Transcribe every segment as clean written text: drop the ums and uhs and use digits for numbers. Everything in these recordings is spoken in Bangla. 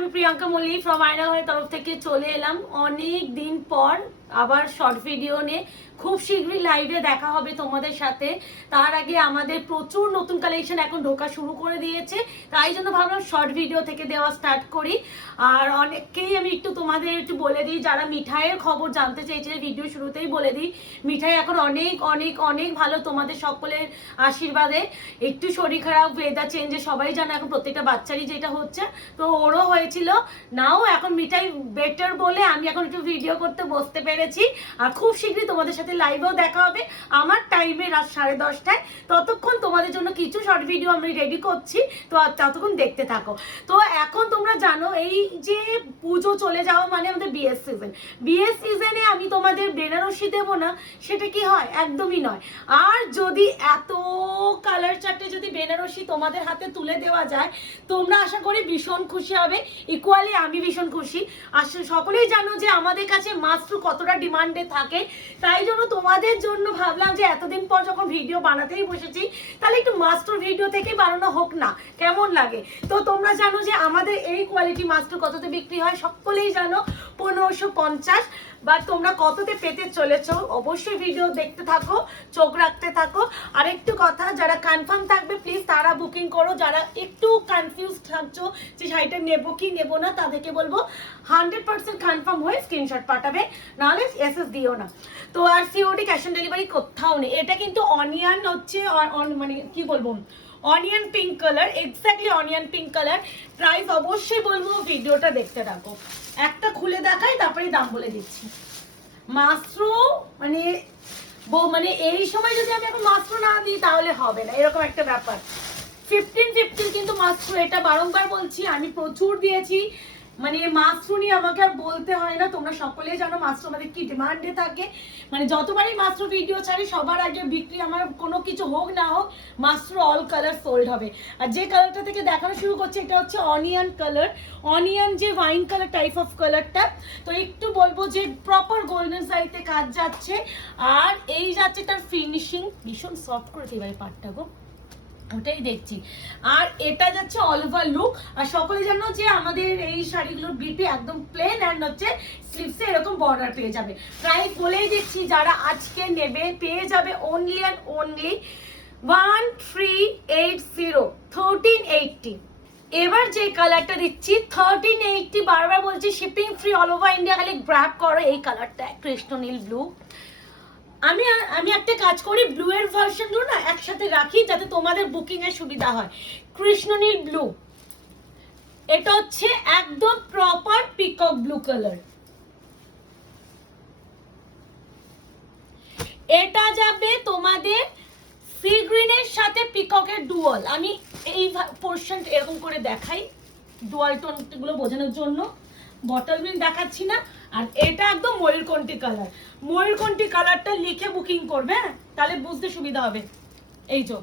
আমি প্রিয়াঙ্কা মল্লিক ফ্রম আয়নাঘরের তরফ থেকে চলে এলাম অনেক দিন পর আবার শর্ট ভিডিও নিয়ে। খুব শীঘ্রই লাইভে দেখা হবে তোমাদের সাথে। তার আগে আমাদের প্রচুর নতুন কালেকশন এখন ঢোকা শুরু করে দিয়েছে, তাই জন্য ভাবলাম শর্ট ভিডিও থেকে দেওয়া স্টার্ট করি। আর অনেককেই আমি একটু তোমাদের একটু বলে দিই, যারা মিঠাইয়ের খবর জানতে চেয়েছে ভিডিও শুরুতেই বলে দিই, মিঠাই এখন অনেক অনেক অনেক ভালো তোমাদের সকলের আশীর্বাদে। একটু শরীর খারাপ, ওয়েদার চেঞ্জে সবাই জানে এখন প্রত্যেকটা বাচ্চারই যেটা হচ্ছে, তো ওরও হয়েছিল। নাও এখন মিঠাই বেটার বলে আমি এখন একটু ভিডিও করতে বসতে পেরেছি। আর খুব শীঘ্রই তোমাদের সাথে লাইভেও দেখা হবে আমার টাইমে, রাত 10:30টায়। ততক্ষণ তোমাদের জন্য কিছু শর্ট ভিডিও আমি রেডি করছি, তো ততক্ষণ দেখতে থাকো। তো এখন তোমরা জানো এই যে পুজো চলে যাওয়া মানে আমাদের বিয়ের সিজন। বিয়ের সিজনে আমি তোমাদের বেনারসি দেবো না, সেটা কি হয়? একদমই নয়। আর যদি এত কালার চার্টে যদি বেনারসি তোমাদের হাতে তুলে দেওয়া যায়, তোমরা আশা করি ভীষণ খুশি হবে। ইকুয়ালি আমি ভীষণ খুশি। আর সকলেই জানো যে আমাদের কাছে মাস্ট্রু কতটা ডিমান্ডে থাকে, তাই জন্য তোমাদের জন্য ভাবলাম যে এতদিন পর যখন ভিডিও বানাতেই বসেছি, তাহলে একটু মাস্ট্রু ভিডিও থেকে বানানো হোক না, কেমন লাগে? তো তোমরা জানো যে আমাদের এই কোয়ালিটি মাস্ট্রু কততে বিক্রি হয়, সকলেই জানো 1550। বা তোমরা কততে পেতে চলেছো অবশ্যই ভিডিও দেখতে থাকো, চোখ রাখতে থাকো। আর একটু কথা, যারা কনফার্ম থাকবে প্লিজ তারা বুকিং করো। যারা একটু কনফিউজ থাকছো যে শাড়িটা নেবো কি নেবো না, তাদেরকে বলবো 100% কনফার্ম হয়ে স্ক্রিনশট পাঠাবে, নাহলে এসএস দিও না। তো আর সিওডি ক্যাশ অন ডেলিভারি কোথাও নেই। এটা কিন্তু অনিয়ন হচ্ছে, মানে কি বলবো, onion pink colour, exactly onion pink colour. Price অবশ্যই বলবো, ভিডিওটা দেখতে থাকো। একটা খুলে দেখাই, তারপরে দাম বলে দিচ্ছি। মাত্র মানে মানে এই সময় যদি আমি এখন মাত্র না দিই তাহলে হবে না, এরকম একটা ব্যাপার। 1550 কিন্তু মাত্র, এটা বারংবার বলছি, আমি প্রচুর দিয়েছি। মানে মাছরু নিয়ে আমাকে আর বলতে হয় না, তোমরা সকলেই জানো মাছরু আমাদের কি ডিমান্ডে থাকে। মানে যতবারই মাছরু ভিডিও ছাড়ি সবার আগে বিক্রি, আমার কোনো কিছু হোক না হোক, মাছরু অল কালার সোল্ড হবে। আর যে কালারটা থেকে দেখানো শুরু করছে, এটা হচ্ছে অনিয়ন কালার, অনিয়ন যে ওয়াইন কালার টাইপ অফ কালারটা। তো একটু বলবো যে প্রপার গোল্ডেন সাইডে কাজ যাচ্ছে, আর এই যাচ্ছে তার ফিনিশিং, ভীষণ সফট করেছে এবার পাটটা গো, ওটাই দেখছি। আর এটা যাচ্ছে অল ওভার লুক। আর সকলে জানো যে আমাদের এই শাড়িগুলোর বিপি একদম প্লেন, অ্যান্ড হচ্ছে স্লিভসে এরকম বর্ডার পেয়ে যাবে। প্রাইস বলেই দিচ্ছি, যারা আজকে নেবে পেয়ে যাবে অনলি অ্যান্ড অনলি 1380, 1380। এবার যে কালারটা দিচ্ছি 1380, বারবার বলছি shipping free all over India, খালি গ্র্যাব করো এই কালারটা, কৃষ্ণ নীল ব্লু। আমি একটা কাজ করি, ব্লু এর ভার্সনগুলো না একসাথে রাখি যাতে তোমাদের বুকিং এর সুবিধা হয়। কৃষ্ণনীল ব্লু, এটা হচ্ছে একদম প্রপার পিকক ব্লু কালার। এটা যাবে তোমাদের সি গ্রিনের সাথে পিককের ডুয়াল। আমি এই পোর্শন এরকম করে দেখাই ডুয়াল টোন গুলো বোঝানোর জন্য, বটল গ্রিন দেখাচ্ছি না। আর এটা একদম ময়ূরকণ্ঠী কালার। ময়ূরকণ্ঠী কালারটা লিখে বুকিং করবে, তাহলে বুঝতে সুবিধা হবে। এই যে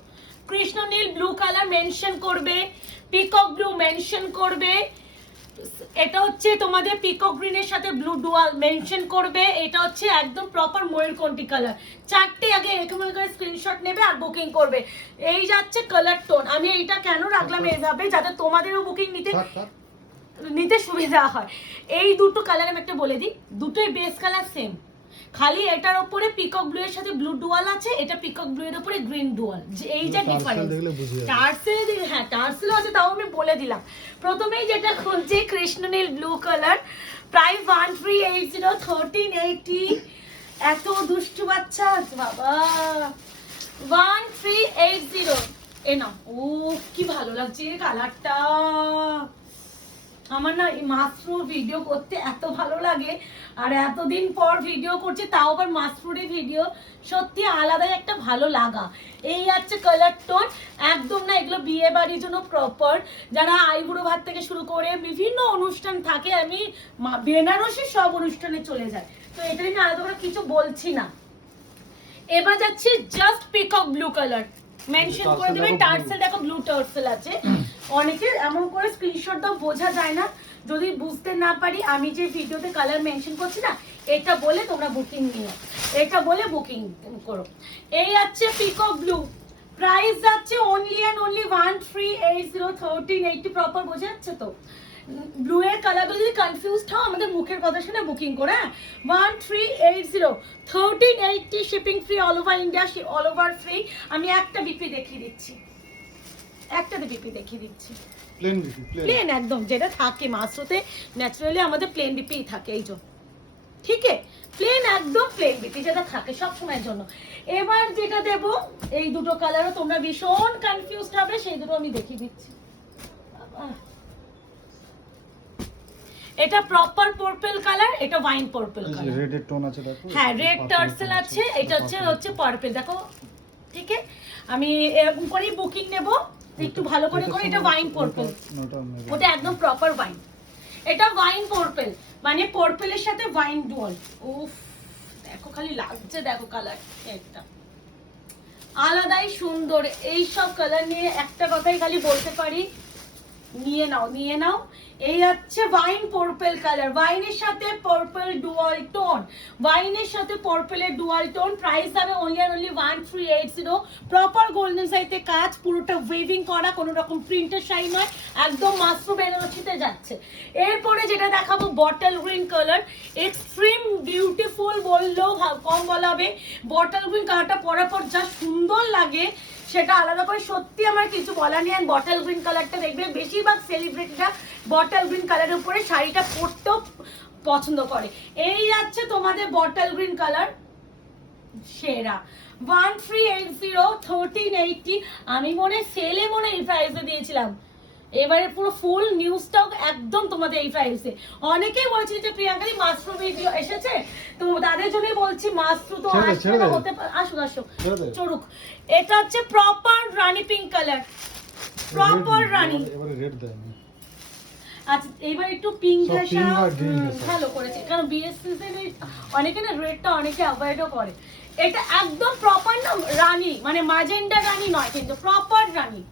কৃষ্ণ নীল ব্লু কালার মেনশন করবে, পিকক ব্লু মেনশন করবে, এটা হচ্ছে তোমাদের পিকক গ্রিনের সাথে ব্লু ডুয়াল মেনশন করবে, এটা হচ্ছে একদম প্রপার ময়ূরকণ্ঠী কালার। চারটে আগে এরকম করে স্ক্রিনশট নেবে আর বুকিং করবে। এই যাচ্ছে কালার টোন। আমি এইটা কেন রাখলাম এইভাবে, যাতে তোমাদেরও বুকিং নিতে সুবিধা হয়। এই দুটো কালার আমি একটা বলে দিই, দুটোই বেস কালার সেম, খালি এটার উপরে পিকক ব্লু এর সাথে ব্লু ডুয়াল আছে, এটা পিকক ব্লু এর উপরে গ্রিন ডুয়াল, যে এই যে ডিফারেন্স। টার্সেল, হ্যাঁ টার্সেল আছে, তাও আমি বলে দিলাম। প্রথমেই যেটা খুলছি কৃষ্ণনীল ব্লু কালার, প্রাইস 1380, 1380। এত দুষ্টু বাচ্চা বাবা, 1380। এ না, ও কি ভালো লাগছে কালারটা। আমার না মাছরু ভিডিও করতে এত ভালো লাগে, আর এতদিন পর ভিডিও করছি, তাও আবার মাছরুরি ভিডিও, সত্যি আলাদাই একটা ভালো লাগা। এই আছে কালার টোন, একদম না এগুলো বিয়ে বাড়ির জন্য প্রপার, যারা আইবুড়ো ভাত থেকে শুরু করে বিভিন্ন অনুষ্ঠান থাকে, আমি বেনারসি সব অনুষ্ঠানে চলে যায়, তো এটা নিয়ে আলাদা করে কিছু বলছি না। এবার যাচ্ছে just peacock blue colour, mention করে দেবে। টার্সেল দেখো ব্লু টার্সেল আছে, অনেকে এমন করে স্ক্রিনশট দাও বোঝা যায় না, যদি বুঝতে না পারি আমি যে ভিডিওতে কালার মেনশন করছি না, এটা বলে তোমরা বুকিং নিও, এটা বলে বুকিং করো। এই আছে পিকক ব্লু, প্রাইস যাচ্ছে অনলি অ্যান্ড অনলি 1380, 1380 প্রপার বোঝা যাচ্ছে তো। ব্লু এর কালারগুলো যদি কনফিউজড হও আমাদের মুখের কথা শুনে বুকিং করে। 1380 1380 shipping free all over India, all over free. আমি একটা বিপি দেখিয়ে দিচ্ছি, একটাতে বিপি দেখিয়ে দিচ্ছি, প্লেন বিপি, প্লেন একদম যেটা থাকে মাসরুতে ন্যাচারালি আমাদের প্লেন বিপি থাকে এই জন্য, ঠিক আছে, প্লেন একদম প্লেন বিপি যেটা থাকে সব সময়ের জন্য। এবার যেটা দেব এই দুটো কালারও তোমরা ভীষণ কনফিউজড হবে, সেই দুটো আমি দেখিয়ে দিচ্ছি। এটা প্রপার পার্পল কালার, এটা ওয়াইন পার্পল কালার, রেড এর টোন আছে দেখো, হ্যাঁ রেড টার্সেল আছে, এটা হচ্ছে পার্পল দেখো, ঠিক আছে। আমি এরকম করেই বুকিং নেব একটু ভালো করে করে। এটা ওয়াইন পার্পল, ওটা একদম প্রপার ওয়াইন, এটা ওয়াইন পার্পল মানে পার্পলের সাথে ওয়াইন ডুয়াল। উফ দেখো খালি লাগছে, দেখো কালার একটা আলাদাই সুন্দর। এই সব কালার নিয়ে একটা কথাই খালি বলতে পারি, নিয়ে নাও নিয়ে নাও। এই হচ্ছে ওয়াইন পার্পল কালার, ওয়াইনের সাথে পার্পল ডুয়াল টোন, ওয়াইনের সাথে পার্পলের ডুয়াল টোন। প্রাইস হবে অনলি আর অনলি 1380। প্রপার গোল্ডেন সাইতে কাজ, পুরোটা ওয়েভিং করা, কোনো রকম প্রিন্টের শাড়ি নয়, একদম মাস্ট্রো বেনারসিতে যাচ্ছে। এরপরে যেটা দেখাবো bottle green colour, extreme beautiful বললেও কম বলা হবে। বটল গ্রিন কালারটা পরার পর যা সুন্দর লাগে সেটা আলাদা করে সত্যি আমার কিছু বলা নেই। বটল গ্রিন কালারটা দেখবে বেশিরভাগ সেলিব্রিটিরা বটল গ্রিন কালারের উপরে শাড়িটা পরতেও পছন্দ করে। এই যাচ্ছে তোমাদের বটল গ্রিন কালার সেরা 1380 1380। আমি মনে সেলে মনে এই প্রাইসে দিয়েছিলাম, এবারে পুরো ফুল নিউ স্টক একদম তোমাদের এই প্রাইসে। অনেকেই বলছে যে প্রিয়াঙ্কাদি মাস্ট্রো ভিডিও এসেছে, তো তাদের জন্যই বলছি মাস্ট্রো তো আসবে না, হতে আসুক আসুক চড়ুক। এটা হচ্ছে প্রপার রানী পিঙ্ক কালার, প্রপার রানী। এবারে রেড দেয় না, আচ্ছা এইবার একটু পিঙ্ক ঘেঁষা ভালো করেছে, কারণ বিএস সিজনে অনেকে না রেডটা অনেকে অ্যাভয়েডও করে। এটা একদম প্রপার না রানী, মানে মাজেন্ডা রানী নয় কিন্তু প্রপার রানী,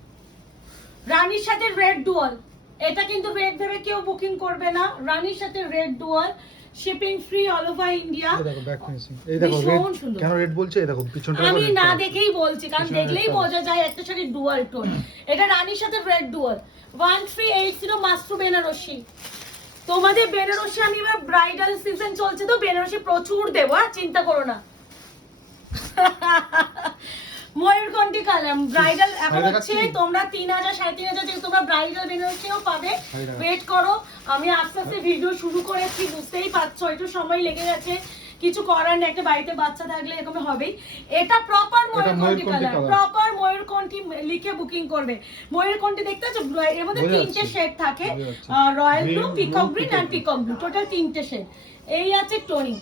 রানীর সাথে রেড ডুয়াল। এটা কিন্তু রেড ভেবে কেউ বুকিং করবে না, রানীর সাথে red dual, shipping free all over India. এই দেখো ব্যাক ফিনিশিং, এই দেখো রেড, কেন রেড বলছে এই দেখো পিছনটা, আমি না দেখেই বলছি কারণ দেখলেই বোঝা যায় একটা শাড়ি ডুয়াল টোন। এটা রানীর সাথে রেড ডুয়াল 1380 মাস্ট্রো বেনারসি। তোমাদের বেনারসি আমি এবার ব্রাইডাল সিজন চলছে তো বেনারসি প্রচুর দেবো, চিন্তা করো না। ময়ূরকণ্ঠী কালার ব্রাইডাল এখন হচ্ছে তোমরা 3000 3500 যে তোমরা ব্রাইডাল বেনারসিও পাবে, ওয়েট করো। আমি আস্তে আস্তে ভিডিও শুরু করেছি, বুঝতেই পারছো একটু সময় লেগে গেছে, কিছু করার নেই, একটা বাড়িতে বাচ্চা থাকলে এরকম হবেই। এটা প্রপার ময়ূরকণ্ঠী কালার, প্রপার ময়ূরকণ্ঠী লিখে বুকিং করবে। ময়ূরকণ্ঠী দেখতে পাচ্ছ, এর মধ্যে 3টে শেড থাকে, royal blue, peacock green and peacock blue, total 3টে শেড। এই আছে টোনিং,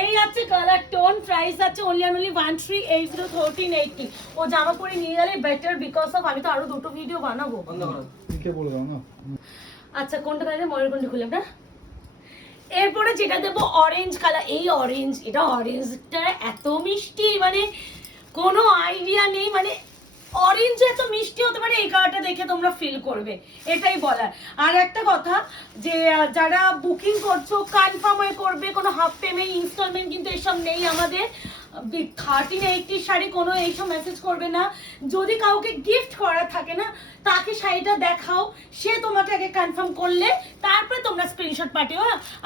এই আছে কালার টোন। প্রাইস আছে অনলি অনলি 1380 1380। ও জামা পরে নিয়ে গেলে বেটার, বিকজ অফ আমি তো আরো দুটো ভিডিও বানাবো। কে বলে দাও না। আচ্ছা কোনটা তাহলে ময়ূরকণ্ঠী খুলে না। এরপরে যেটা দেবো অরেঞ্জ কালার, এই অরেঞ্জ, এটা অরেঞ্জটা এত মিষ্টি মানে কোনো আইডিয়া নেই, মানে অরেঞ্জ এত মিষ্টি হতে পারে এই কালারটা দেখে তোমরা ফিল করবে, এটাই বলার। আর একটা কথা যে যারা বুকিং করছো কনফার্ম হয়ে করবে, কোনো হাফ পেমেন্ট ইনস্টলমেন্ট কিন্তু এসব নেই আমাদের। 1380 শাড়ি কোনো এইসব মেসেজ করবে না। যদি কাউকে গিফট করা থাকে না তাকে শাড়িটা দেখাও, সে তোমাকে আগে কনফার্ম করলে তারপরে তোমরা স্ক্রিনশট পাঠিও।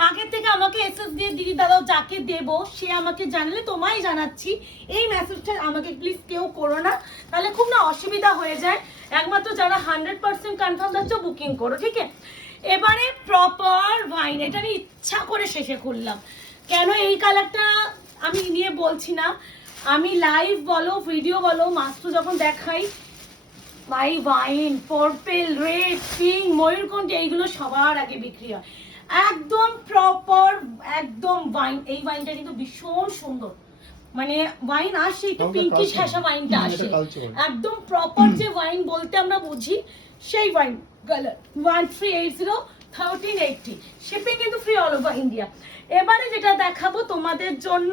আগে থেকে আমাকে এসএস দিয়ে দিদি দাদা যাকে দেবো সে আমাকে জানলে তোমায় জানাচ্ছি, এই মেসেজটা আমাকে প্লিজ কেউ করো না, তাহলে খুব না অসুবিধা হয়ে যায়। একমাত্র যারা 100% কনফার্ম যাচ্ছ বুকিং করো, ঠিক আছে। এবারে প্রপার ওয়াইন, এটা আমি ইচ্ছা করে শেষে খুললাম, কেন এই কালারটা আমি নিয়ে বলছি না, আমি লাইভ বলো ভিডিও বলো মাস্ট্রো যখন দেখাই ভাই ওয়াইন পার্পল রেড পিঙ্ক ময়ূরকণ্ঠী এইগুলো সবার আগে বিক্রি হয়, একদম প্রপার একদম ওয়াইন। এই ওয়াইনটা কিন্তু ভীষণ সুন্দর, মানে ওয়াইন আসে একটু পিঙ্কিশ হাসা ওয়াইনটা আসে, একদম প্রপার যে ওয়াইন বলতে আমরা বুঝি সেই ওয়াইন কালার 1380 1380 শিপিং কিন্তু ফ্রি অল ওভার ইন্ডিয়া। এবারে যেটা দেখাবো তোমাদের জন্য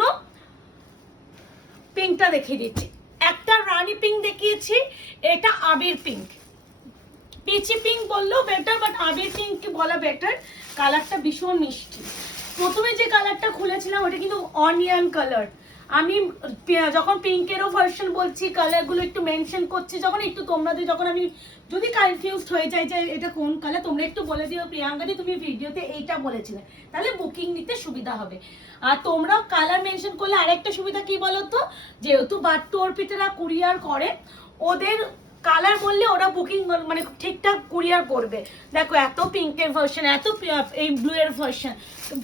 পিঙ্কটা দেখিয়ে দিচ্ছি, একটা রানী পিঙ্ক দেখিয়েছি, এটা আবির পিঙ্ক, পিচি পিঙ্ক বললেও বেটার বাট আবির পিঙ্ক বলা বেটার। কালারটা ভীষণ মিষ্টি। প্রথমে যে কালারটা খুলেছিলাম ওটা কিন্তু অনিয়ন কালার, আমি যখন পিঙ্কেরও ভার্সন বলছি কালারগুলো একটু মেনশন করছি, যখন একটু তোমাদের যখন আমি যদি কনফিউজড হয়ে যায় যে এটা কোন কালার, তোমরা একটু বলে দিও প্রিয়াঙ্কা দি তুমি ভিডিওতে এইটা বলেছিলে, তাহলে বুকিং নিতে সুবিধা হবে। আর তোমরা কালার মেনশন করলে আরেকটা সুবিধা কি বলো তো, যেহেতু বাট্টু অর্পিতারা কুরিয়ার করে, ওদের কালার বললে ওরা বুকিং মানে ঠিকঠাক কুরিয়ার করবে। দেখো এত পিঙ্কের ভার্সন, এত এই ব্লু এর ভার্সন,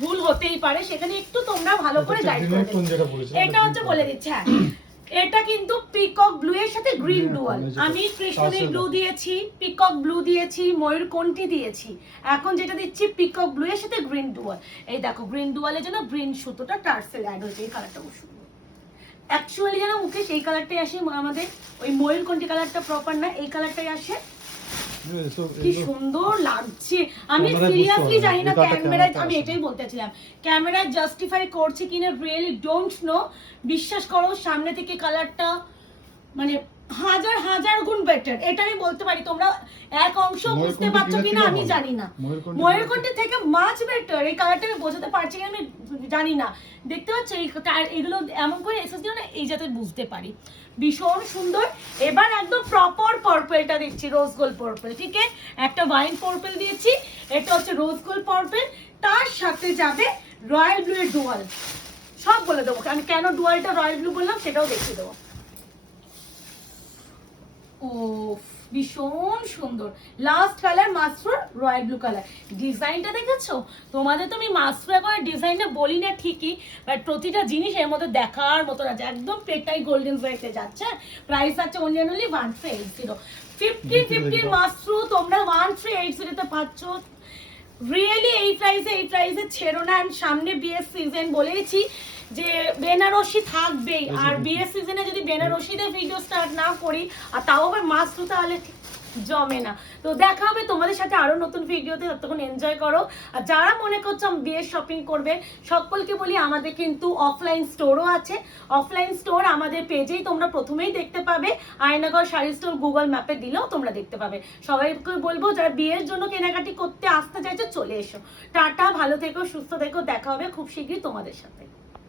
ভুল হতেই পারে, সেখানে একটু তোমরা ভালো করে গাইড করবে। এটা হচ্ছে বলে দিচ্ছি, হ্যাঁ এটা কিন্তু পিকক ব্লু এর সাথে গ্রিন ডুয়াল। আমি কৃষ্ণের ব্লু দিয়েছি, পিকক ব্লু দিয়েছি, ময়ূরকণ্ঠী দিয়েছি, এখন যেটা দিচ্ছি পিকক ব্লু এর সাথে গ্রিন ডুয়াল। এই দেখো গ্রিন ডুয়ালের জন্য গ্রিন সুতোটা টার্সেল অ্যাড হয়েছে, এই কালারটা খুব সুন্দর। অ্যাকচুয়ালি যেন মুখে সেই কালারটাই আসে, আমাদের ওই ময়ূরকণ্ঠী কালারটা প্রপার না, এই কালারটাই আসে। কি সুন্দর লাগছে, আমি সিরিয়াসলি জানি না ক্যামেরায়, আমি এটাই বলতেছিলাম ক্যামেরায় জাস্টিফাই করছি কিনা, রিয়েলি ডোন্ট নো। বিশ্বাস করো সামনে থেকে কালারটা মানে হাজার হাজার গুণ বেটার, এটা আমি বলতে পারি। তোমরা এক অংশ বুঝতে পারছো কিনা আমি জানি না, ময়ূরকণ্ঠী থেকে মাছ বেটার। এই কালারটা আমি বোঝাতে পারছি কিনা আমি জানি না। দেখতে পাচ্ছ এইগুলো এমন করে এসেছে দিও না, এই যাতে বুঝতে পারি। ভীষণ সুন্দর। এবার একদম প্রপার পার্পলটা দিচ্ছি, রোজ গোল্ড পার্পল। ঠিক আছে, একটা ওয়াইন পার্পল দিয়েছি, এটা হচ্ছে রোজ গোল্ড পার্পল, তার সাথে যাবে রয়্যাল ব্লু এর ডুয়াল। সব বলে দেবো, আমি কেন ডুয়ালটা রয়্যাল ব্লু বললাম সেটাও দেখিয়ে দেবো। ও ভীষণ সুন্দর, last colour master royal blue colour. ডিজাইনটা দেখেছো? তোমাদের তো আমি মাস্টার করে ডিজাইনটা বলি না ঠিকই, বাট প্রতিটা জিনিস এর মধ্যে দেখার মতো আছে, একদম পেটাই গোল্ডেন ওয়েতে যাচ্ছে। প্রাইস আছে অনলি 1380। 50 মাস্টার তোমরা 1380 তে পাচ্ছ। রিয়েলি এই প্রাইসে ছেড়ো না। আমি সামনে বিয়ের সিজন বলেছি যে বেনারসি থাকবেই, আর বিয়ের সিজনে যদি বেনারসিতে ভিডিও স্টার্ট না করি আর তাও আবার মাসরু, তাহলে জমে না। তো দেখা হবে তোমাদের সাথে আরো নতুন ভিডিওতে, ততক্ষণ এনজয় করো। আর যারা মনে করছো বিয়ের শপিং করবে, সকলকে বলি আমাদের কিন্তু অফলাইন স্টোরও আছে। অফলাইন স্টোর আমাদের পেজেই তোমরা প্রথমেই দেখতে পাবে, আয়নাগর শাড়ি স্টোর গুগল ম্যাপে দিলেও তোমরা দেখতে পাবে। সবাইকে বলবো যারা বিয়ের জন্য কেনাকাটি করতে আসতে চাইছো চলে এসো। টাটা, ভালো থেকো, সুস্থ থেকো, দেখা হবে খুব শীঘ্রই তোমাদের সাথে।